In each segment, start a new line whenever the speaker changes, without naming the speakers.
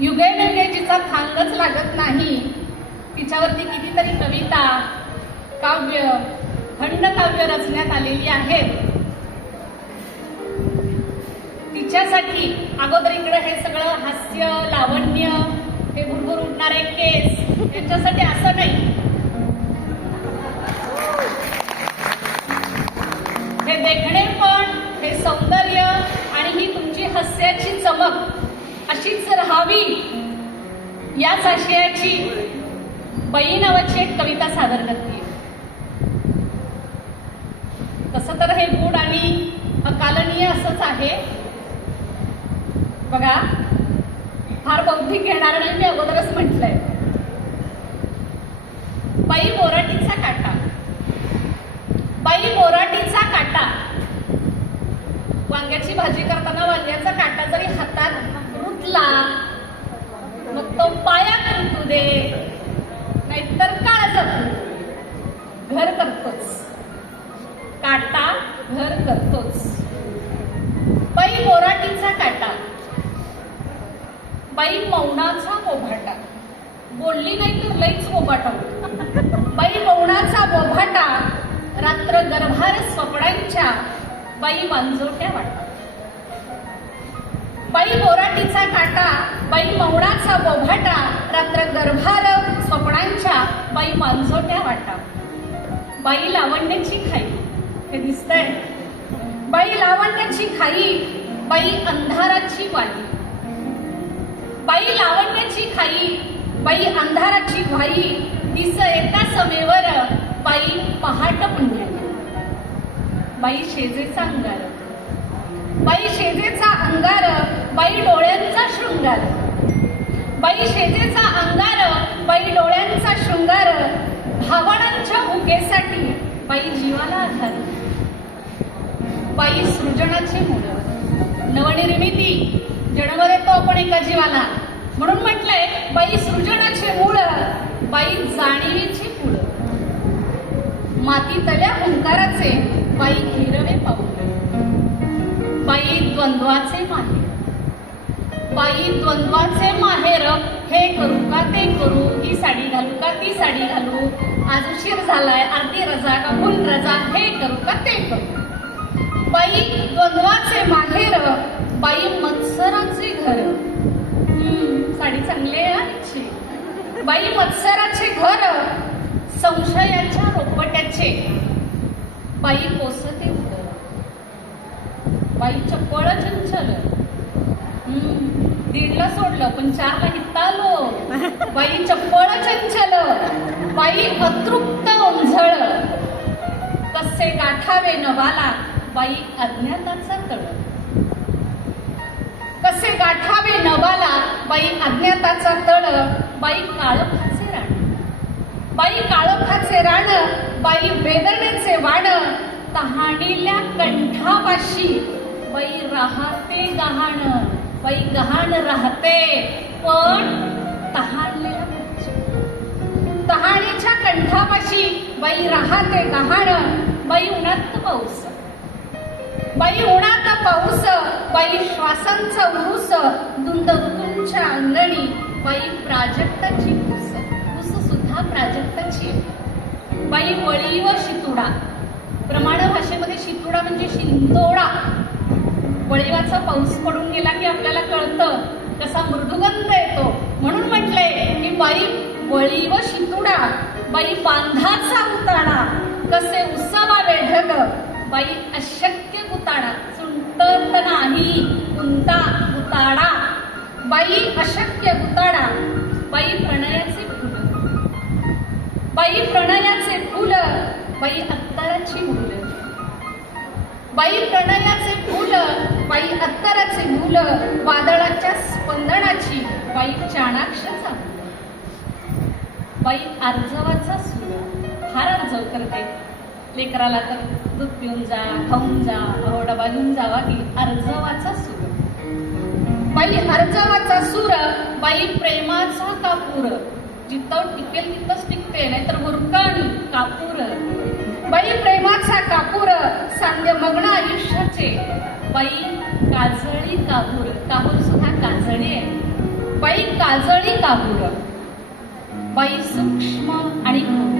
युगे जिचा थांगच लागत नाही. तिच्यावरती कितीतरी कविता काव्य खंड काव्य रचण्यात आलेली आहेत. तिच्यासाठी अगोदर इकडं हे सगळं हास्य लावण्य हे भुरभुर उठणारे केस यांच्यासाठी असं नाही. हे देखणे पण हे सौंदर्य आणि ही तुमची हास्याची चमक अशीच राहावी याच आशयाची बई नावाची एक कविता सादर करते. तसं तर हे गूढ आणि अकालनीय असंच आहे. बघा फार बौद्धिक घेणार नाही मी अगोदरच म्हटलंय. बाई मोराठीचा काटा. बाई बोराटीचा काटा. वांग्याची भाजी करताना वांग्याचा काटा जरी हातात रुतला मग तो पाया रुतू दे. नाहीतर काळ जातो. घर करतोच. काटा घर करतोच. बाई मोराठीचा काटा. बाई मौनाचा बोभाटा. बोलली नाही तर लईच बोभाटा बाई मौनाचा बोभाटा. रात्र गर्भार स्वप्नांच्या बाई वांजोट्या वाटा. बाई मोराठीचा काटा बोभाटा रात्र गर्भार स्वप्नांच्या बाई मांजोट्या वाटा बाई लावण्याची खाई हे दिसतंय. बाई लावण्याची खाई बाई अंधाराची वाई. बाई लावण्याची खाई बाई अंधाराची भाई दिस येता समेवर बाई पहाट पुण्य बाई शेजेचा अंगार. बाई शेजेचा अंगार बाई डोळ्यांचा शृंगार. बाई शेजेचा अंगार बाई डोळ्यांचा शृंगार भावनांच्या भुकेसाठी बाई जीवाला आधार. बाई सृजनाची मुलं. नवनिर्मिती. जन्म देतो आपण एका जीवाला. म्हणून म्हटलंय बाई सृजनाची मूळ बाई जाणीवीची फुलं मातीतल्या हुंकाराचे बाई हिरवे पाऊल. बाई द्वंद्वाचे माती. बाई द्वंद्वाचे माहेर हे करू का ते करू ही साडी घालू का ती साडी घालू? आज उशीर झालाय अर्धी रजा का फुल रजा हे करू का ते करू? बाई द्वंद्वाचे माहेर बाई मत्सराचे घर. साडी चांगली आहे बाई मत्सराचे घर संशयाच्या रोपट्याचे. बाई कोसते बाई चपळ चंचल. हम्म, दीडला सोडलं पण चारला हित्ता आलो. बाई चप्पळ चंचल. बाई अतृप्त ओंझळ. कसे गाठावे नवाला बाई अज्ञाताचा तळ. कसे गाठावे नवाला बाई अज्ञाताचा तळ. बाई काळखाचे राण. बाई काळखाचे राण बाई वेदनेचे वाण. तहाणील्या कंठापाशी बाई राहते गहाण. बाई गहाण राहते पण तहानलेल्या पाहिजे. कंठापाशी बाई राहते गहाण बाई उन्हात पाऊस. बाई उन्हात पाऊस बाई श्वासांचा ऊस दुंद ऋतूंच्या अंगणी बाई प्राजक्ताची ऊस. ऊस सुद्धा प्राजक्ताची बाई वळी व शितुडा. प्रमाण भाषेमध्ये शितुडा म्हणजे शिंतोडा वळीवाचा पाऊस पडून गेला की आपल्याला कळतं कसा मृदुगंध येतो. म्हणून म्हटलंय की बाई वळी व शितुडा बाई बांधाचा उताणा कसे उसवावे ढग बाई अशक्य गुताडा चुंटत नाही उंता गुताडा बाई अशक्य अत्तराचे मूल वादळाच्या स्पंदनाची बाई चाणाक्षाचा बाई आर्जवाचा सूर. फार अर्जव करते. लेकराला तर दूध पिऊन जा खाऊन जा अहो डबा घेऊन जावा की अर्जवाचा सूर. बाई अर्जवाचा सूर बाई प्रेमाचा कापूर. जिथं टिकेल तिथंच टिकते नाहीतर हुरकण कापूर. बघणं आयुष्याचे बाई काजळी कापूर काबूर सुद्धा काजळी आहे. बाई काजळी काबूर बाई सूक्ष्म आणि खोल.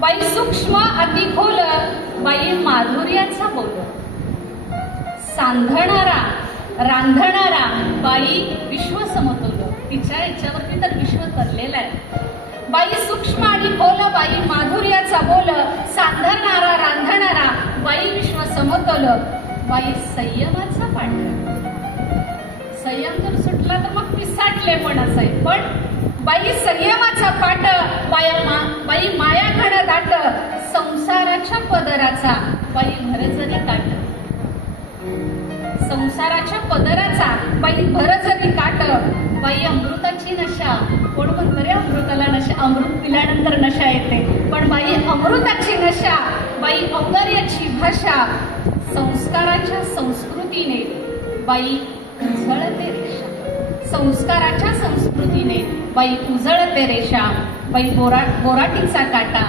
बाई सूक्ष्म अति खोल बाई माधुर्याचा बोल. सांधणारा रांधणारा बाई विश्व समतोल. तिच्या याच्यावरती तर विश्व तरलेलं आहे. बाई सूक्ष्म आणि खोल बाई माधुर्याचा बोल. सांधणारा रांधणारा बाई विश्व समतोल बाई संयमाचा पांढरा. संयम जर सुटला तर मग पिसाटले पण असाय पण बाई संयमाचा पाट बाया मा बाई मायाघड दाट संसाराच्या पदराचा बाई भरजरी काट. संसाराच्या पदराचा बाई भरजरी काट. बाई अमृताची नशा कोण म्हणतो रे अमृताला नशा अमृत पिल्यानंतर नशा येते. पण अमृताची नशा बाई औदर्याची भाषा संस्काराच्या संस्कृतीने बाई उजळते रेषा. संस्काराच्या संस्कृतीने बाई उजळते रेषा. बाई बोरा बोराटीचा काटा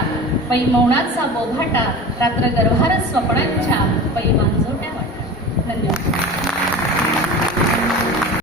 बाई मौनाचा बोघाटा रात्र गर्भार स्वप्नांच्या बाई मांजोट्या वाटा धन्यवाद.